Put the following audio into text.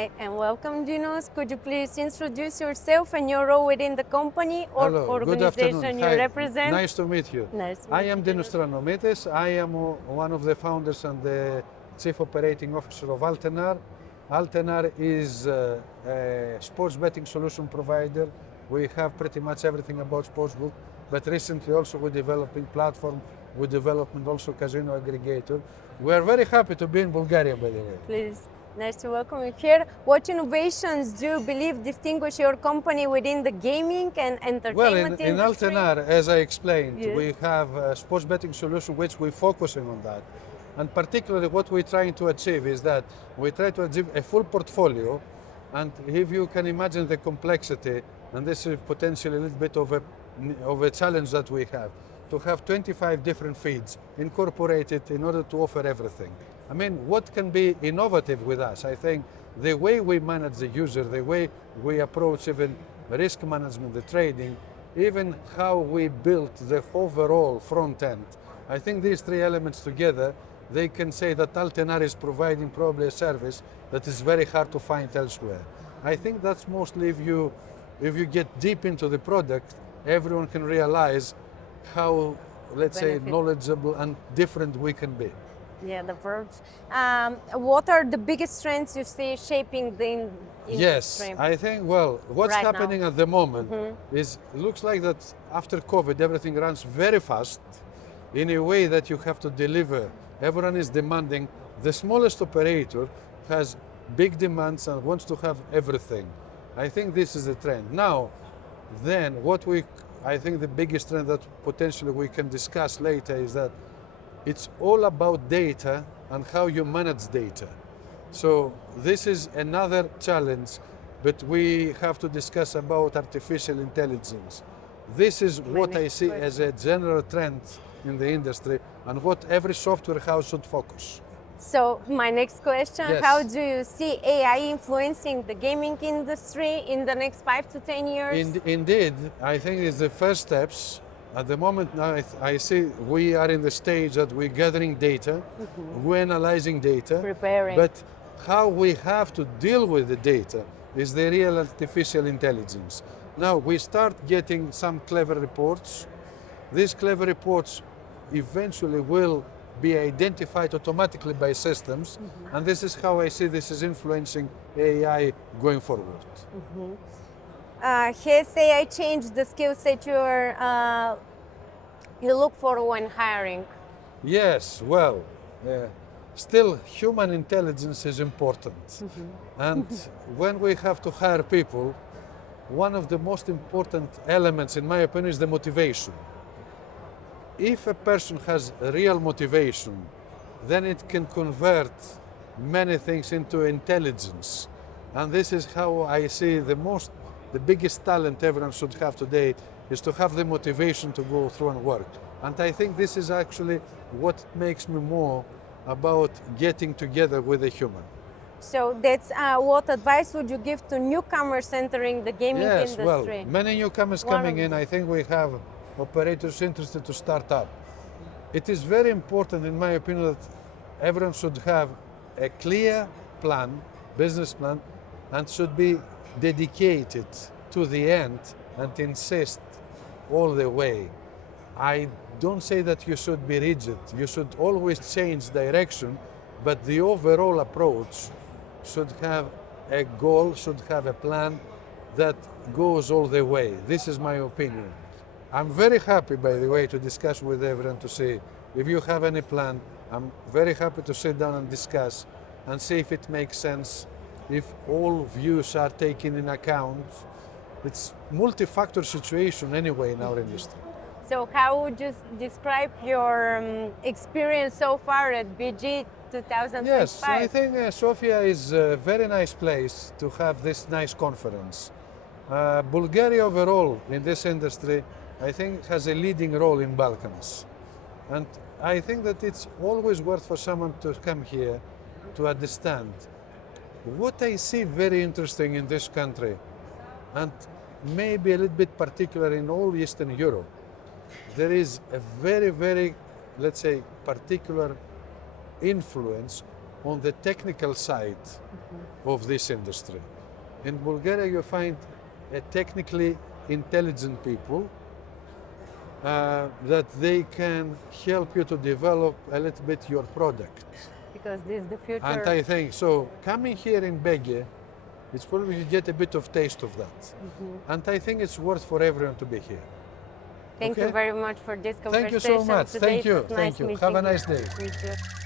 Hi and welcome, Dinos. Could you please introduce yourself and your role within the company or Hello, good organization afternoon. you Hi, represent? nice to meet you. Nice to I meet am you, Dinos Dinos. Stranomitis. I am one of the founders and the Chief Operating Officer of Altenar. Altenar is a sports betting solution provider. We have pretty much everything about sportsbook, but recently also we're developing platform, we're developing also casino aggregator. We are very happy to be in Bulgaria, by the way. Please, nice to welcome you here. What innovations do you believe distinguish your company within the gaming and Well, entertainment in industry? Altenar, as I explained, Yes. we have a sports betting solution which we're focusing on that. And particularly what we're trying to achieve is that we try to achieve a full portfolio. And if you can imagine the complexity, and this is potentially a little bit of a challenge that we have, to have 25 different feeds incorporated in order to offer everything. I mean, what can be innovative with us? I think the way we manage the user, the way we approach even risk management, the trading, even how we built the overall front end. I think these three elements together, they can say that Altenar is providing probably a service that is very hard to find elsewhere. I think that's mostly if you get deep into the product, everyone can realize how, let's say, Benefit. knowledgeable and different we can be. Yeah, the verbs. What are the biggest trends you see shaping the Yes, industry? I think, well, what's Right now. happening at the moment is, it looks like that after COVID, everything runs very fast in a way that you have to deliver. Everyone is demanding. The smallest operator has big demands and wants to have everything. I think this is the trend. Now, then, I think the biggest trend that potentially we can discuss later is that it's all about data and how you manage data. So this is another challenge, but we have to discuss about artificial intelligence. This is what I see as a general trend in the industry and what every software house should focus. So my next question, Yes. how do you see AI influencing the gaming industry in the next 5 to 10 years? Indeed, I think it's the first steps. At the moment now, I see we are in the stage that we're gathering data, we're analyzing data. Preparing. But how we have to deal with the data is the real artificial intelligence. Now we start getting some clever reports. These clever reports eventually will be identified automatically by systems, and this is how I see this is influencing AI going forward. Has AI changed the skill set you look for when hiring? Yes, well, still human intelligence is important. And when we have to hire people, one of the most important elements, in my opinion, is the motivation. If a person has real motivation, then it can convert many things into intelligence. And this is how I see the biggest talent everyone should have today is to have the motivation to go through and work. And I think this is actually what makes me more about getting together with a human. So that's what advice would you give to newcomers entering the gaming Yes, well, industry? many newcomers One coming of in, I think we have operators interested to start up. It is very important, in my opinion, that everyone should have a clear plan, business plan, and should be dedicated to the end and insist all the way. I don't say that you should be rigid. You should always change direction, but the overall approach should have a goal, should have a plan that goes all the way. This is my opinion. I'm very happy, by the way, to discuss with everyone to see if you have any plan. I'm very happy to sit down and discuss and see if it makes sense, if all views are taken in account. It's multi-factor situation anyway in our industry. So how would you describe your experience so far at BEGE 2025? Yes, I think Sofia is a very nice place to have this nice conference. Bulgaria overall in this industry, I think, has a leading role in Balkans. And I think that it's always worth for someone to come here to understand. What I see very interesting in this country, and maybe a little bit particular in all Eastern Europe, there is a very, very, let's say, particular influence on the technical side of this industry. In Bulgaria, you find technically intelligent people that they can help you to develop a little bit your product. Because this is the future. And I think, so coming here in BEGE, it's probably you get a bit of taste of that. And I think it's worth for everyone to be here. Thank you very much for this Thank you conversation. so much. Today. Thank you. It was nice Thank you. meeting Have a nice day. You too.